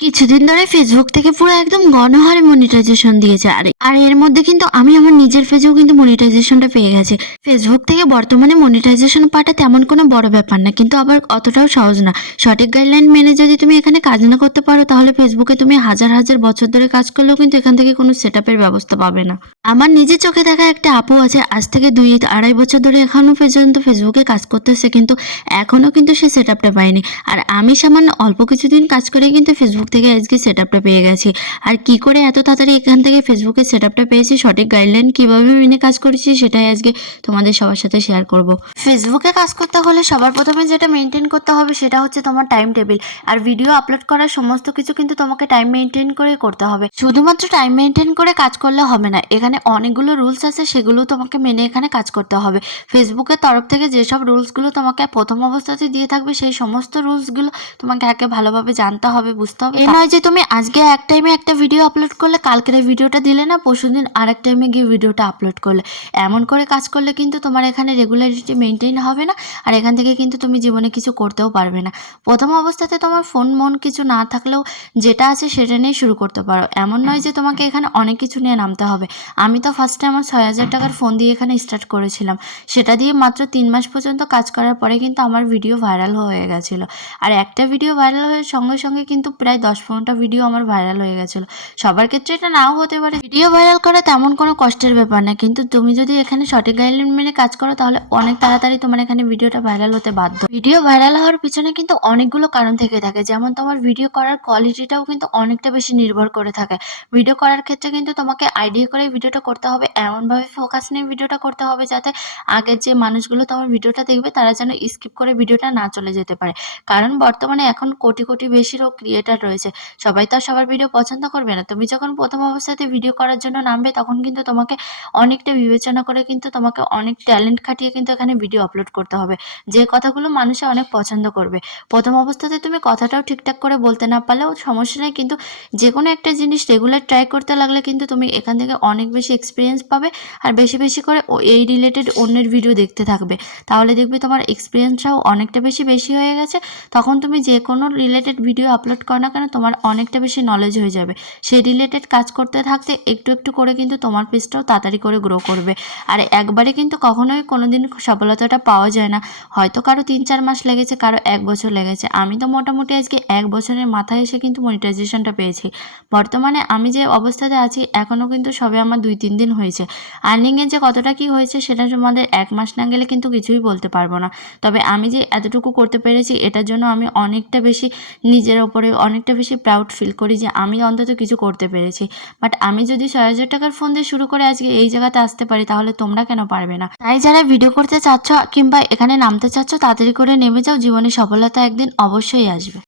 কিছুদিন ধরে ফেসবুক থেকে পুরো একদম গণহারে মনিটাইজেশন দিয়েছে। আর এর মধ্যে কিন্তু আমি আমার নিজের পেজেও কিন্তু মনিটাইজেশনটা পেয়ে গেছি। ফেসবুক থেকে বর্তমানে মনিটাইজেশন পাওয়াটা তেমন কোনো বড় ব্যাপার না, কিন্তু আবার অতটাও সহজ না। সঠিক গাইডলাইন মেনে যদি তুমি এখানে কাজ না করতে পারো, তাহলে ফেসবুকে তুমি হাজার হাজার বছর ধরে কাজ করলেও কিন্তু এখান থেকে কোনো সেট আপের ব্যবস্থা পাবে না। আমার নিজের চোখে দেখা একটা আপু আছে, আজ থেকে 2-2.5 বছর ধরে এখনো পর্যন্ত ফেসবুকে কাজ করতেছে, কিন্তু এখনো কিন্তু সে সেট আপটা পায়নি। আর আমি সামান্য অল্প কিছুদিন কাজ করে কিন্তু ফেসবুক থেকে আজকে সেট আপটা পেয়ে গেছি। আর কি করে এত তাড়াতাড়ি এখান থেকে ফেসবুকের সেট আপটা পেয়েছি, সঠিক গাইডলাইন কিভাবে মেনে কাজ করেছি, সেটাই আজকে তোমাদের সবার সাথে শেয়ার করব। ফেসবুকে কাজ করতে হলে সবার প্রথমে যেটা মেনটেন করতে হবে সেটা হচ্ছে তোমার টাইম টেবিল। আর ভিডিও আপলোড করার সমস্ত কিছু কিন্তু তোমাকে টাইম মেনটেন করে করতে হবে। শুধুমাত্র টাইম মেনটেন করে কাজ করলে হবে না, এখানে অনেকগুলো রুলস আছে, সেগুলো তোমাকে মেনে এখানে কাজ করতে হবে। ফেসবুকের তরফ থেকে যেসব রুলসগুলো তোমাকে প্রথম অবস্থাতে দিয়ে থাকবে, সেই সমস্ত রুলসগুলো তোমাকে আগে ভালোভাবে জানতে হবে, বুঝতে হবে। এ নয় যে তুমি আজকে এক টাইমে একটা ভিডিও আপলোড করলে, কালকের ভিডিওটা দিলে না, পরশুদিন আরেক টাইমে গিয়ে ভিডিওটা আপলোড করলে। এমন করে কাজ করলে কিন্তু তোমার এখানে রেগুলারিটি মেনটেন হবে না, আর এখান থেকে কিন্তু তুমি জীবনে কিছু করতেও পারবে না। প্রথম অবস্থাতে তোমার ফোন মন কিছু না থাকলেও যেটা আছে সেটা নিয়ে শুরু করতে পারো। এমন নয় যে তোমাকে এখানে অনেক কিছু নিয়ে নামতে হবে। আমি তো ফার্স্টে আমার 6,000 টাকার ফোন দিয়ে এখানে স্টার্ট করেছিলাম। সেটা দিয়ে মাত্র 3 মাস পর্যন্ত কাজ করার পরে কিন্তু আমার ভিডিও ভাইরাল হয়ে গেছিলো। আর একটা ভিডিও ভাইরাল হয়ে সঙ্গে সঙ্গে কিন্তু প্রায় 10-15টা ভিডিও আমার ভাইরাল হয়ে গেছিলো। সবার ক্ষেত্রে এটা নাও হতে পারে। ভিডিও ভাইরাল করা তেমন কোনো কষ্টের ব্যাপার না, কিন্তু তুমি যদি এখানে সঠিক গাইডলাইন মেনে কাজ করো, তাহলে অনেক তাড়াতাড়ি তোমার এখানে ভিডিওটা ভাইরাল হতে বাধ্য। ভিডিও ভাইরাল হওয়ার পিছনে কিন্তু অনেকগুলো কারণ থেকে থাকে, যেমন তোমার ভিডিও করার কোয়ালিটিটাও কিন্তু অনেকটা বেশি নির্ভর করে থাকে। ভিডিও করার ক্ষেত্রে কিন্তু তোমাকে আইডিয়া করে ভিডিওটা করতে হবে, এমনভাবে ফোকাস নিয়ে ভিডিওটা করতে হবে যাতে আগের যে মানুষগুলো তোমার ভিডিওটা দেখবে তারা যেন স্কিপ করে ভিডিওটা না চলে যেতে পারে। কারণ বর্তমানে এখন কোটি কোটি বেশিরও ক্রিয়েটার রয়েছে, সবাই তো আর সবার ভিডিও পছন্দ করবে না। তুমি যখন প্রথম অবস্থাতে ভিডিও করার জন্য নামবে, তখন কিন্তু তোমাকে অনেকটা বিবেচনা করে কিন্তু তোমাকে অনেক ট্যালেন্ট খাটিয়ে কিন্তু এখানে ভিডিও আপলোড করতে হবে, যে কথাগুলো মানুষে অনেক পছন্দ করবে। প্রথম অবস্থাতে তুমি কথাটাও ঠিকঠাক করে বলতে না পারলেও সমস্যা নেই, কিন্তু যে কোনো একটা জিনিস রেগুলার ট্রাই করতে লাগলে কিন্তু তুমি এখান থেকে অনেক বেশি এক্সপিরিয়েন্স পাবে। আর বেশি বেশি করে এই রিলেটেড অন্যের ভিডিও দেখতে থাকবে, তাহলে দেখবে তোমার এক্সপিরিয়েন্সটাও অনেকটা বেশি বেশি হয়ে গেছে। তখন তুমি যে কোনো রিলেটেড ভিডিও আপলোড করো না কেন, তোমার অনেকটা বেশি নলেজ হয়ে যাবে। সেই রিলেটেড কাজ করতে থাকতে একটু একটু করে কিন্তু তোমার পেজটাও তাড়াতাড়ি করে গ্রো করবে। আর একবারে কিন্তু কখনোই কোনো দিন সফলতাটা পাওয়া যায় না। হয়তো কারো 3-4 মাস লেগেছে, কারো 1 বছর লেগেছে। আমি তো মোটামুটি আজকে 1 বছরের মাথায় এসে কিন্তু মনিটাইজেশনটা পেয়েছি। বর্তমানে আমি যে অবস্থাতে আছি, এখনও কিন্তু সবে আমার 2-3 দিন হয়েছে। আর্নিংয়ের যে কতটা কি হয়েছে সেটা তোমাদের 1 মাস না গেলে কিন্তু কিছুই বলতে পারবো না। তবে আমি যে এতটুকু করতে পেরেছি, এটার জন্য আমি অনেকটা বেশি নিজের ওপরে অনেকটা বেশি প্রাউড ফিল করি যে আমি অন্তত কিছু করতে পেরেছি। বাট আমি যদি 6,000 টাকার ফোন দিয়ে শুরু করে আজকে এই জায়গাতে আসতে পারি, তাহলে তোমরা কেন পারবে না? তাই যারা ভিডিও করতে চাচ্ছ কিংবা এখানে নামতে চাচ্ছ, তাড়াতাড়ি করে নেমে যাও, জীবনে সফলতা একদিন অবশ্যই আসবে।